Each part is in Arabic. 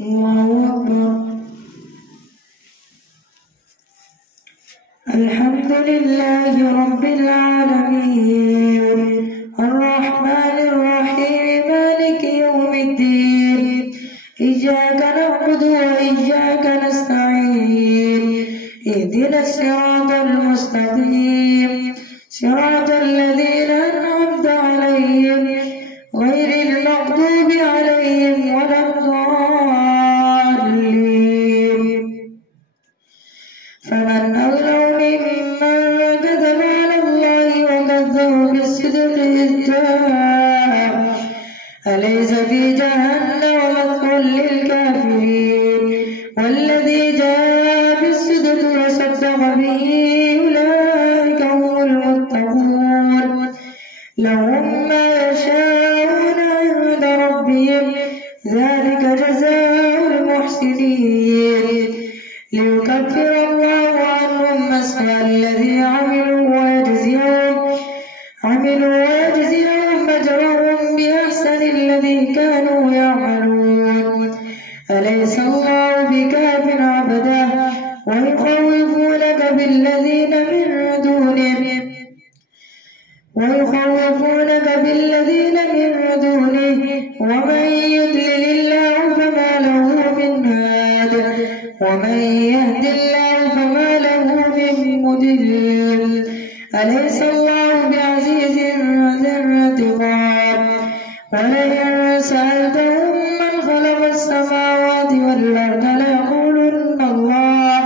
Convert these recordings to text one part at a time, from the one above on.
الله أكبر. الحمد لله رب العالمين الرحمن الرحيم مالك يوم الدين إياك نعبد وإياك نستعين اهدنا الصراط المستقيم صراط الذين أنعمت عليهم غير المغضوب عليهم ولا الضالين. فمن أظلم ممن كذب على الله وكذب بالصدق إذ جاء أليس في جهنم مثوى للكافرين والذي جاء بالصدق وصدق به أولئك هم المتقون لهم ما يشاءون عند ربهم ذلك جزاء المحسنين ليكفر الله عنهم أسوأ الذي عملوا ويجزيهم أجرهم بأحسن الذي كانوا يعملون. أليس الله بكاف عبده ويخوفونك بالذين من دونه ومن يضلل الله فما له من هاد ومن يهد الله فما له من مضل. أليس الله بعزيز ذي انتقام ولئن سألتهم من خلق السماوات والأرض ليقولن الله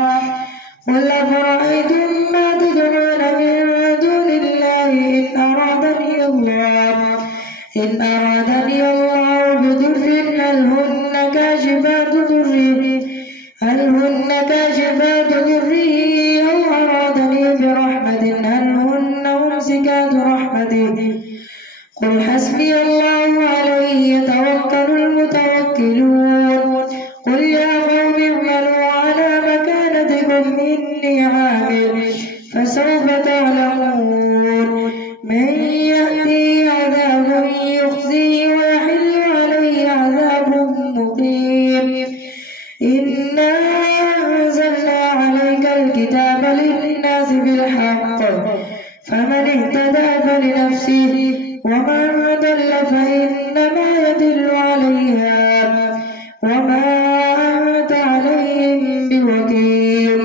قل أفرأيتم ما تدعون من دون الله إن أرادني الله بضر هل هن كاشفات ضره أو أرادني برحمة هل هن ممسكات رحمته قل حسبي الله عليه يتوكل المتوكلون. قل يا قوم اعملوا على مكانتكم إني عامل فسوف تعلمون من يأتي عذاب يخزيه ويحل عليه عذاب مقيم. إنا أنزلنا عليك الكتاب للناس بالحق فمن اهتدى فلنفسه ومن ضل فإنما يضل عليها وما أنت عليهم بوكيل.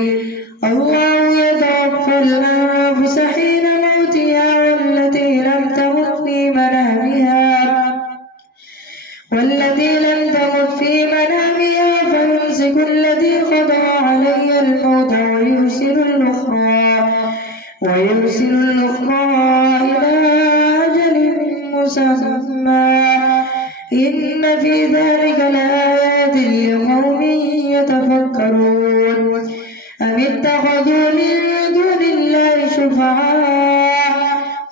الله يتوفى الأنفس حين موتها والتي لم تمت في منامها فيمسك التي قضى عليها الموت ويرسل الأخرى إلى أجل مسمى إن في ذلك لآيات لقوم يتفكرون. أم اتخذوا من دون الله شفعاء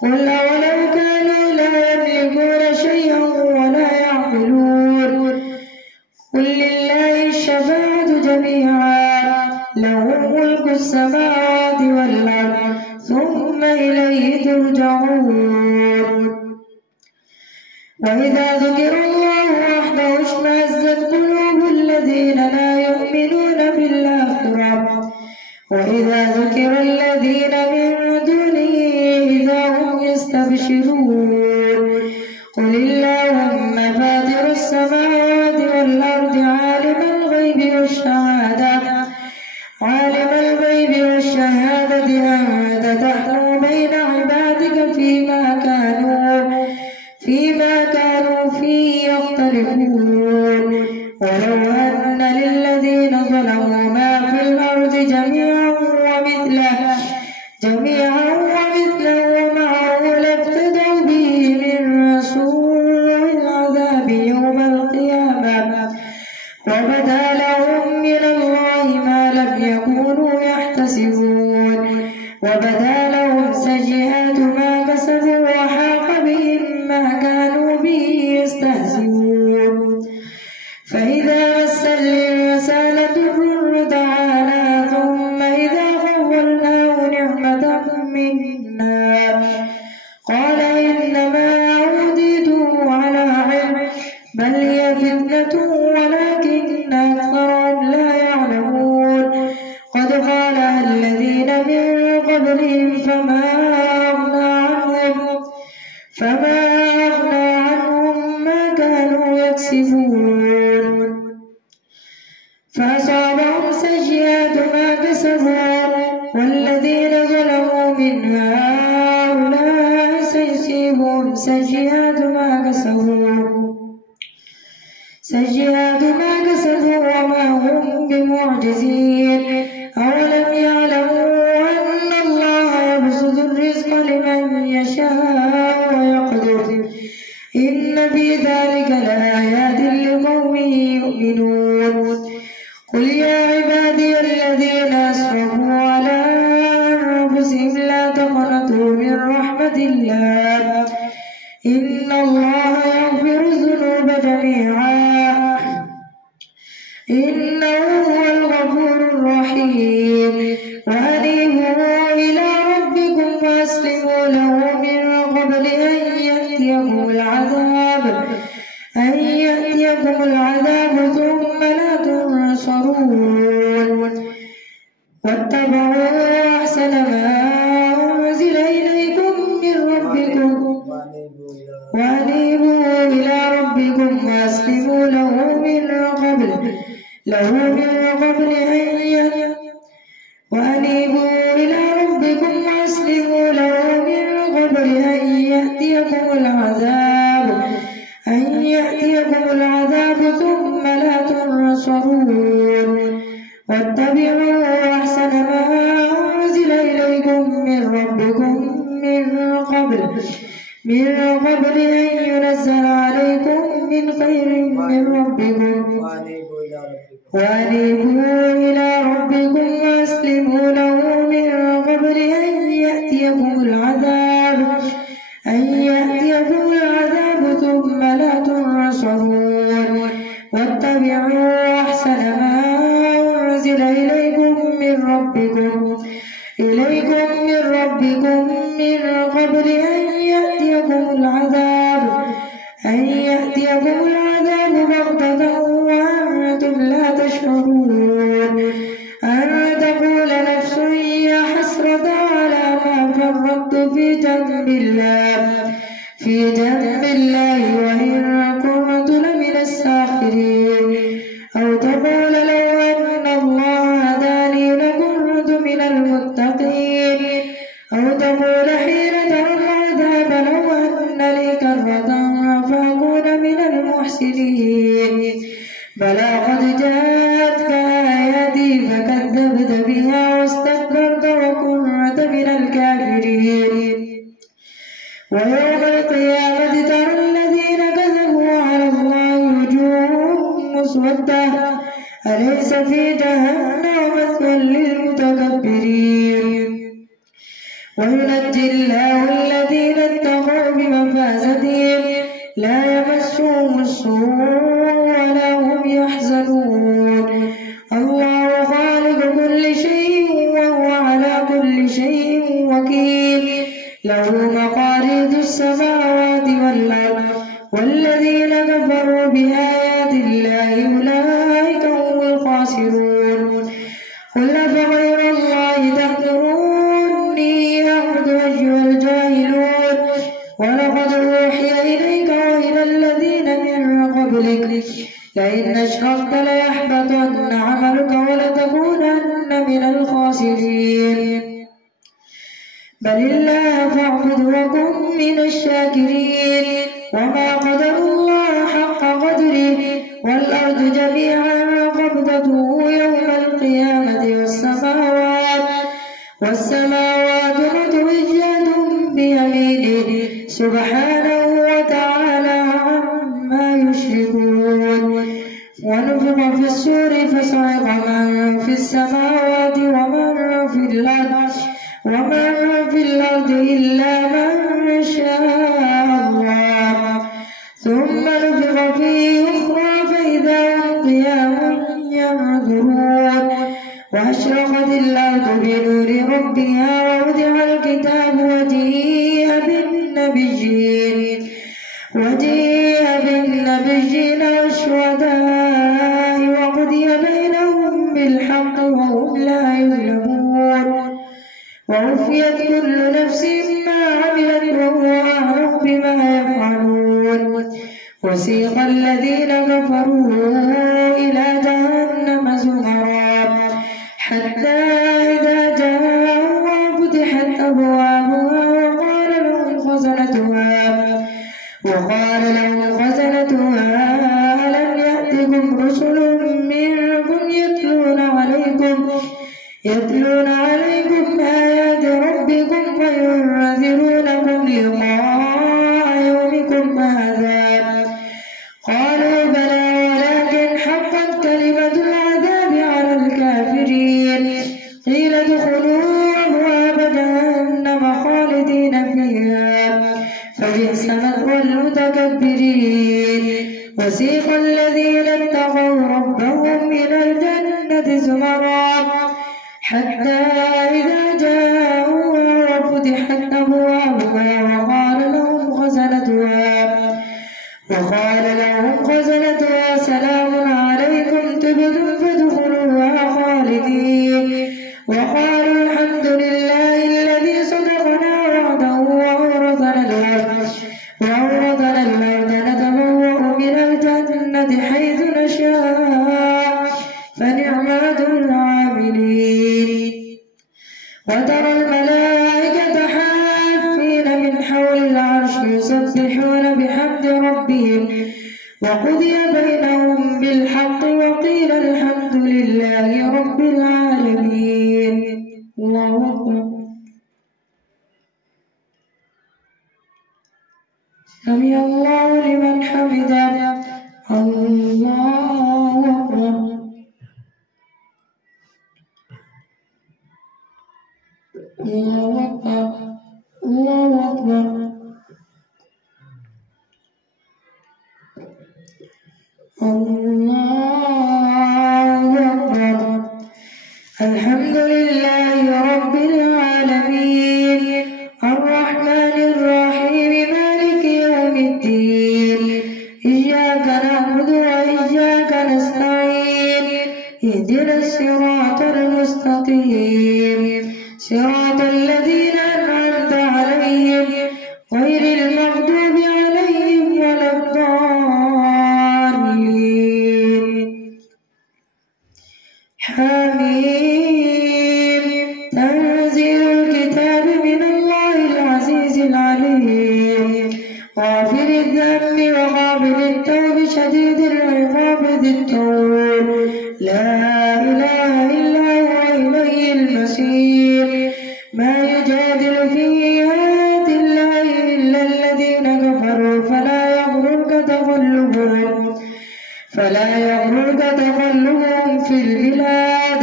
قل أولو كانوا لا يملكون شيئا ولا يعقلون قل لله الشفاعة جميعا له ملك السماوات والأرض ثم إليه ترجعون. وإذا ذكر الله وحده اشمأزت قلوب الذين لا يؤمنون بالآخرة وإذا ذكر الذين من دونه إذا هم يستبشرون. قل اللهم فاطر السماوات والأرض عالم الغيب والشهادة أنت تحكم بين عبادك فيما كانوا فيه يختلفون. ولو أن للذين ظلموا ما في الأرض جميعا ومثله معه لافتدوا به من سوء العذاب يوم القيامة وبدا لهم من الله ما لم يكونوا يحتسبون وبدا لهم سيئات ما كسبوا وحاق بهم ما كانوا به يستهزئون. فإذا مس الإنسان ضر دعانا ثم إذا خولناه نعمة منا قال إنما أوتيته على علم بل هي فتنة ولكن يكسبون فأصابهم سيئات ما كسبوا والذين ظلموا من هؤلاء سيصيبهم سيئات ما كسبوا وما هم بمعجزين أولم يعلموا أن الله يبسط الرزق لمن يشاء ويقدر إن في ذلك لآيات لقوم يؤمنون قل يا عبادي الذين أسرفوا على أنفسهم لا تقنطوا من رحمة الله إن الله يغفر الذنوب جميعا إنه هو الغفور الرحيم وأنيبوا إلى ربكم وأسلموا له من قبل أن يأتيكم العذاب ثم لا تنصرون واتبعوا أحسن ما أنزل إليكم من ربكم وأنيبوا إلى ربكم وأسلموا له من قبل أن يأتيكم العذاب ثم لا تنصرون واتبعوا أحسن ما أنزل إليكم من ربكم من قبل أن ينزل عليكم من خير من ربكم وأنيبوا إلى ربكم وأسلموا له من قبل أن يأتيكم العذاب ثم لا تنصرون واتبعوا أحسن ما أنزل إليكم من ربكم من قبل أن يأتيكم العذاب بغتة وأنتم لا تشعرون أن تقول نفس يا حسرة على ما فرطت في جنب الله وإن كنت لمن الساخرين أو تقول لو أن الله هداني لكنت من المتقين أو تقول حين ترى العذاب لو أن لي كرة فأكون من المحسنين بلى قد جاءتك آياتي فكذبت بها واستكبرت وكنت من الكافرين ويوم القيامة ترى الذين كذبوا على الله وجوههم مسودة أليس في جهنم مثوى للمتكبرين وينجي الله الذين اتقوا بمفازتهم لا يمسهم السوء ولا هم يحزنون الله خالق كل شيء وهو على كل شيء وكيل له مقاليد السماوات والأرض والذين كفروا بآيات الله أولئك هم الخاسرون قل أفغير الله تأمروني أعبد أيها الجاهلون ولقد أوحي إليك وإلى الذين من قبلك لئن أشركت ليحبطن عملك ولتكونن من الخاسرين بل الله فاعبد وكن من الشاكرين وما قدر الله حق قدره والأرض جميعا قبضته يوم القيامة والسماوات مطويات بيمينه سبحانه وتعالى عما يشركون ونفخ في الصور فصعق من في السماوات ومن في الأرض إلا من شاء الله ثم نفخ فيه أخرى فإذا هم قيام ينظرون وأشرقت الأرض بنور ربها ووضع الكتاب وجيء بالنبيين والشهداء وقضي بينهم بالحق وهم لا يظلمون ووفيت كل نفس ما عملت وهو أعلم بما يفعلون وسيق الذين كفروا إلى جهنم زمرا حتى إذا جاءوها فتحت أبوابها وقال لهم خزنتها ألم يأتكم رسل منكم يتلون عليكم آيات ربكم وينذرونكم لقاء يومكم هذا قالوا بلى ولكن حقت كلمة العذاب على الكافرين قيل ادخلوا أبواب جهنم خالدين فيها فبئس مثوى المتكبرين وسيق الذين اتقوا ربهم إلى الجنة زمرا حتى إذا جاءوها وفتحت أبوابها وقال لهم خزنتها سلام عليكم طبتم فادخلوها خالدين وقالوا الحمد لله الذي صدقنا وعده وأورثنا الأرض نتبوأ من الجنة حيث نشاء فنعم أجر العاملين وترى الملائكة حافين من حول العرش يسبحون بحمد ربهم وقضي بينهم بالحق وقيل الحمد لله رب العالمين. الله أكبر. سمع الله لمن حمده. الله أكبر. الله أكبر. الله أكبر. الله أكبر. الحمد لله رب العالمين الرحمن الرحيم مالك يوم الدين إياك نعبد وإياك نستعين اهدنا الصراط المستقيم صراط الذين أنعمت عليهم غير المغضوب عليهم ولا الضالين. حميم. تنزيل الكتاب من الله العزيز العليم غافر الذنب وقابل التوب شديد العقاب ذي الطول لا إله إلا هو إليه المصير. ما يجادل في آيات الله إلا الذين كفروا فلا يغررك تقلبهم في البلاد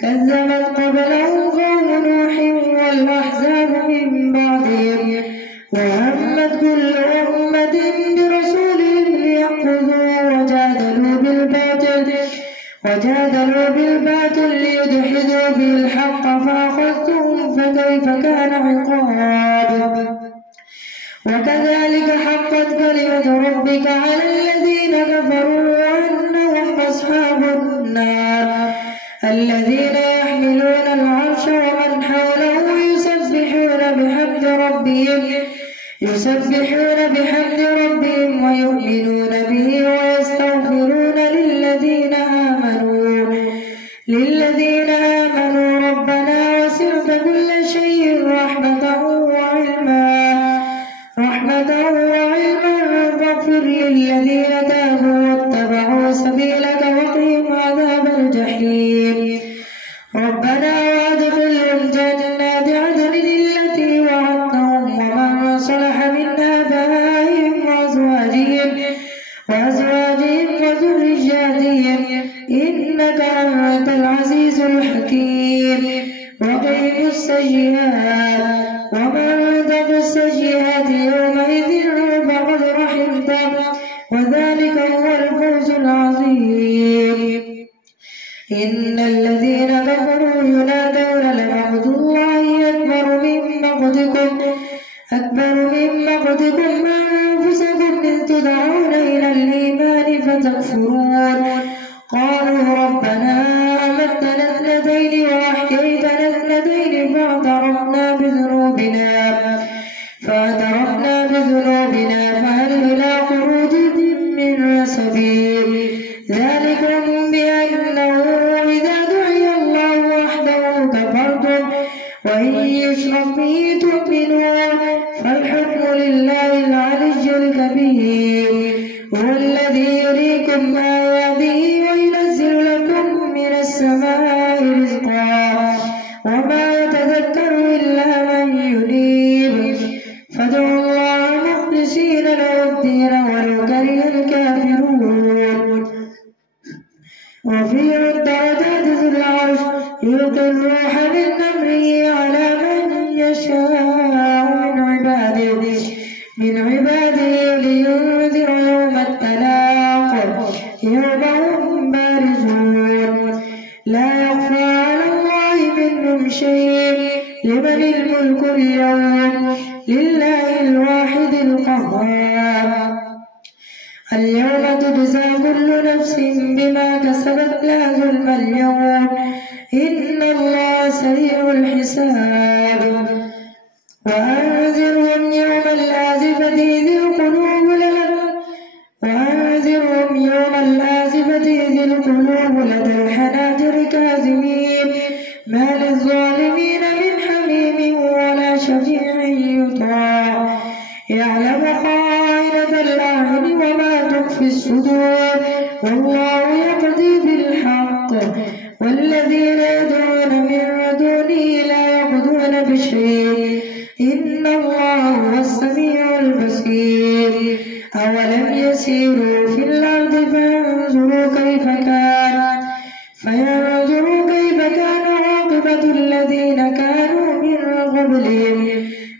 كذبت قبلهم قوم نوح والأحزاب من بعدهم وهمت كل أمة برسولهم ليأخذوه وجادلوا بالباطل ليدحضوا به الحق فأخذتهم فكيف كان عقاب. وكذلك حقت كلمة ربك على الذين كفروا أنهم أصحاب النار الذين يحملون العرش ومن حوله يسبحون بحمد ربهم ويؤمنون به ويستغفرون للذين آمنوا ربنا وسعت كل شيء رحمة وعلما فاغفر للذين تابوا واتبعوا سبيلك وقهم عذاب الجحيم. ربنا وادخلهم جنات عدن التي وعدتهم ومن صلح من آبائهم وأزواجهم وذرياتهم إنك أنت العزيز الحكيم. وقهم السيئات ومن تق السيئات يومئذ فقد رحمته وذلك هو الفوز العظيم. إن الذين كفروا ينادون لمقت الله أكبر من مقتكم أنفسكم إذ تدعون إلى الإيمان فتكفرون. قالوا ربنا أمتنا اثنتين وأحييتنا اثنتين فاعترفنا بذنوبنا فهل إلى خروج من الذي يريكم آياته وينزل لكم من السماء رزقا وما يتذكر إلا من ينيب فادعوا الله مخلصين له الدين ولو كره الكافرون. رفيع الدرجات ذو العرش يلقي الروح من أمره على من يشاء من عباده لينذر يوم التلاق يوم هم بارزون لا يخفى على الله منهم شيء لمن الملك اليوم لله الواحد القهار. اليوم تجزى كل نفس بما كسبت لا ظلم اليوم إن الله سريع الحساب. وأنذرهم يوم الآزفة إذ القلوب لدى الحناجر كاظمين ما للظالمين من حميم ولا شفيع يطاع يعلم خائنة الأعين وما تخفي الصدور والله يقضي بالحق والذين يدعون من دونه لا يقضون بشيء إن الله هو السميع البصير. أولم يسيروا في الأرض فينظروا كيف كان عاقبة الذين كانوا من قبلهم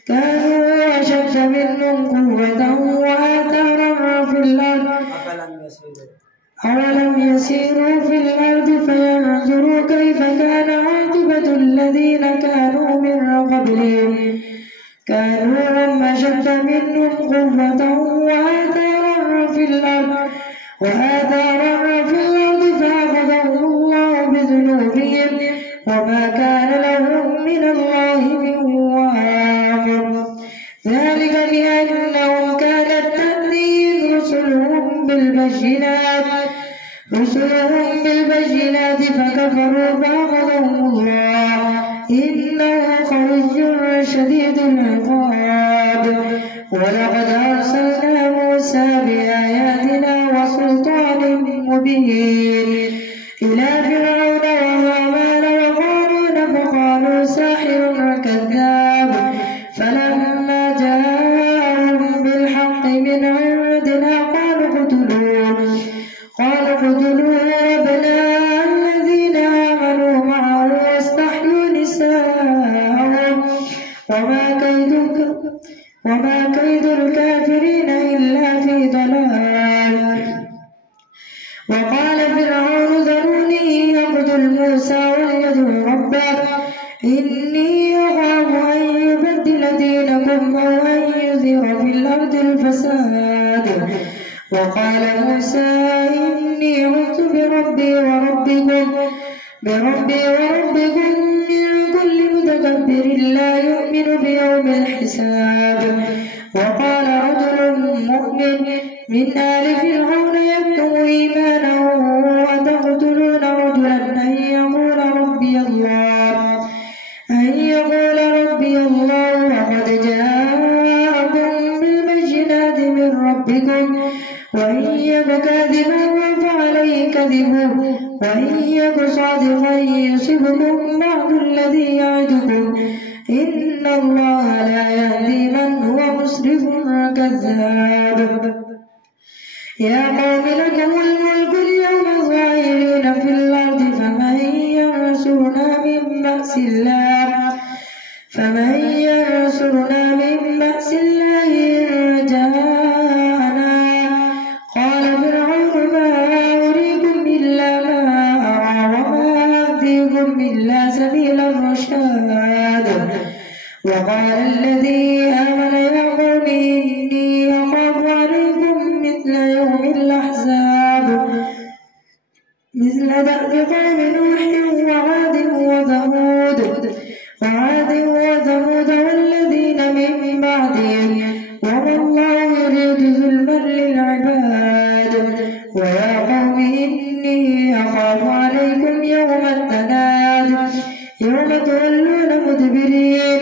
كانوا أشد منهم قوة وآثارا في الأرض أولم يسيروا في الأرض فينظروا كيف كان عاقبة الذين كانوا من قبلهم كانوا هم أشد منهم قوة وآثارا في الأرض فأخذهم الله بذنوبهم وما كان لهم من الله من واق. ذلك بأنهم كانت تأتيهم رسلهم بالبينات فكفروا فأخذهم الله إنه قوي شديد العقاب. ولقد أرسلنا موسى بآياتنا وسلطان مبين إلى فرعون وهامان وقارون فقالوا ساحر كذاب فلما جاءهم بالحق من عندنا قالوا اقتلوا أبناء الذين آمنوا معه واستحيوا نساءهم وما كيد الكافرين إلا في ضلال. وقال فرعون ذروني يقتل موسى وليدعو ربه إني أخاف أن يبدل دينكم أو أن يظهر في الأرض الفساد. وقال موسى إني عذت بربي وربكم من كل متكبر لا يؤمن بيوم الحساب. وقال رجل مؤمن من آل فرعون يكتم إيمانه وتقتلون رجلا أن يقول ربي الله وقد جاءكم بالبينات من ربكم وإن يك كاذبا فعليه كذبه وإن يك صادقا يصبكم بعض الذي يعدكم إن الله لا يهدي من هو مسرف كذاب. يا قوم لكم الملك اليوم ظاهرين في الأرض فمن ينصرنا من بأس الله إن جاءنا. قال فرعون ما أريكم إلا ما أرى وما أهديكم إلا سبيل الرشاد. وقال الذي آمن يا قوم إني أخاف عليكم مثل يوم الأحزاب مثل دأب قوم نوح وعاد وثمود والذين من بعدهم وما الله يريد ظلما للعباد. ويا قوم إني أخاف عليكم يوم التناد يوم تولون مدبرين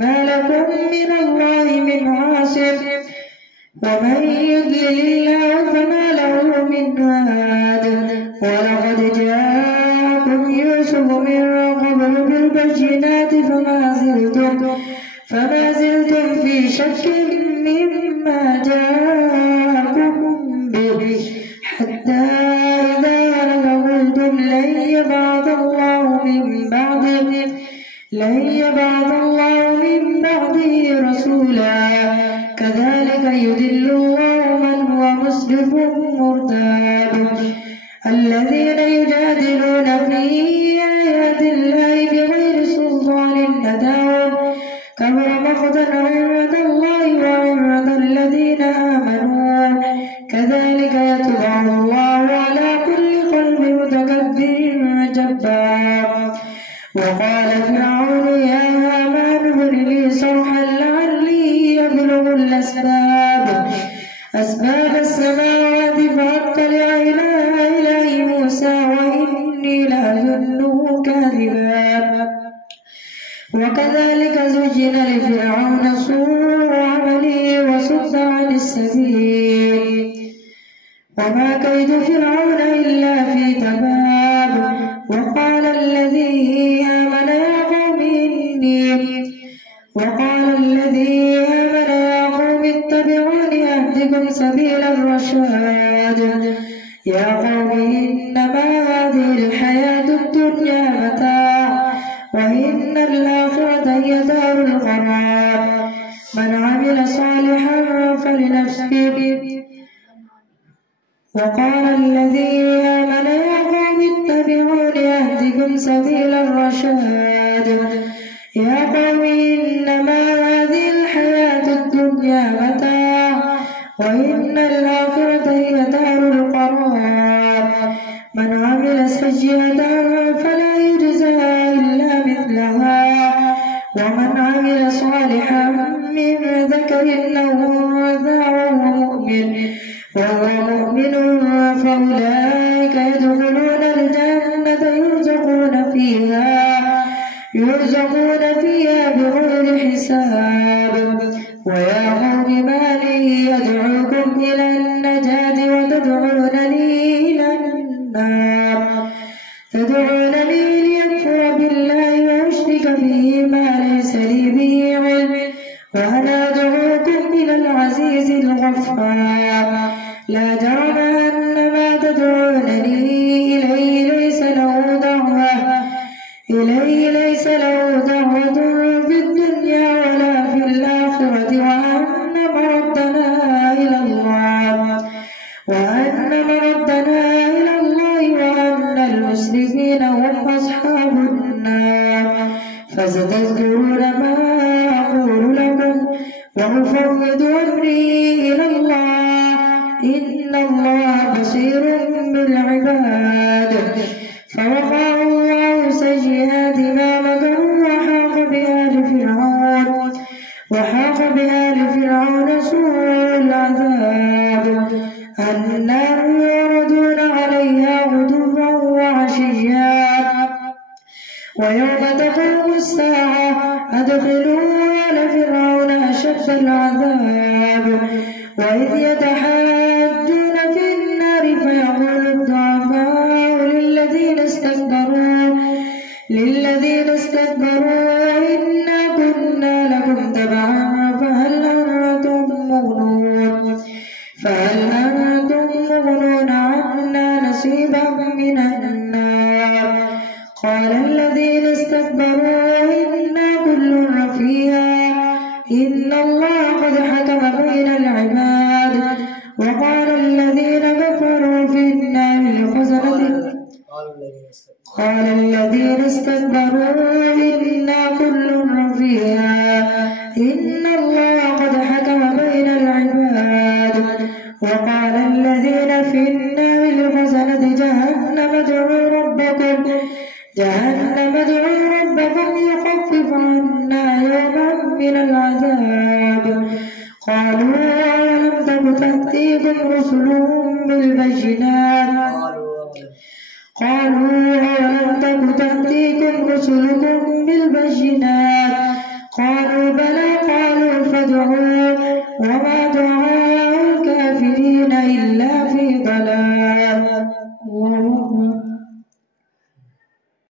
ما لكم من الله من عاصم ومن يضلل الله فما له هاد ولقد جاءكم يوسف من قبل بالبينات فما زلتم في شك مما جاءكم به حتى إذا قلتم لن يبعث الله من بعده رسولا كذلك يضل الله من هو مسرف مرتاب الذين يجادلون في آيات الله بغير سلطان أتاهم كبر مقتا عند الله وعند الذين آمنوا كذلك يطبع الله على كل قلب متكبر جبار وقال فرعون يا هامان ابن لي صرحا لعلي أبلغ أسباب السماوات فأطلع إلى إله موسى وإني لأظنه كاذبا وكذلك زين لفرعون سوء عمله وصد عن السبيل وما كيد فرعون إلا في تباب وقال الذي آمن يا قوم اتبعوني أهدكم سبيل الرشاد يا قوم إنما هذه الحياة الدنيا متاع وإن الآخرة هي دار القرار من عمل صالحا فلنفسه وقال الذي آمن يا قوم اتبعوني أهدكم سبيل الرشاد يا قوم إنما هذه الحياة الدنيا متاع وإن الآخرة هي دار القرار من عمل سيئة فلا يجزى إلا مثلها ومن عمل صالحا من ذكر أو أنثى وهو مؤمن فأولئك يدخلون الجنة يرزقون فيها بغير حساب ويا قوم ما لي أدعوكم إلى النجاة وتدعونني إلى النار تدعونني ليكفر بالله وأشرك به ما ليس لي به علم وأنا أدعوكم إلى العزيز الغفار لا جرم أن ما تدعونني إليه ليس له دعوة في الدنيا ولا في الآخرة وأن مردنا إلى الله وأن المسرفين هم أصحاب النار فستذكرون ما أقول لكم وأفوض أمري إلى الله إن الله بصير بالعباد فوقع الله سيئات ما مكروا وحاق بآل فرعون سوء العذاب النار يعرضون عليها غدوا وعشيا ويوم تقوم الساعة أدخلوا آل فرعون أشد العذاب وإذ يتحاجون في النار فيقول الضعفاء للذين استكبروا إنا كنا لكم تبعا فهل أنتم مغنون عنا نصيبا من النار قال الذين استكبروا إنا كل فيها إن الله قد حكم بين العباد وقال الذين كفروا في النار لخزنة قال الذين استكبروا إنا كل فيها إن الله قد حكم بين العباد وقال الذين في النار لخزنة جهنم ادعوا ربكم يخفف عنا يوما من العذاب قالوا أولم تك تأتيكم رسلهم بالبينات قالوا بلى قالوا فادعوا وما دعاء الكافرين إلا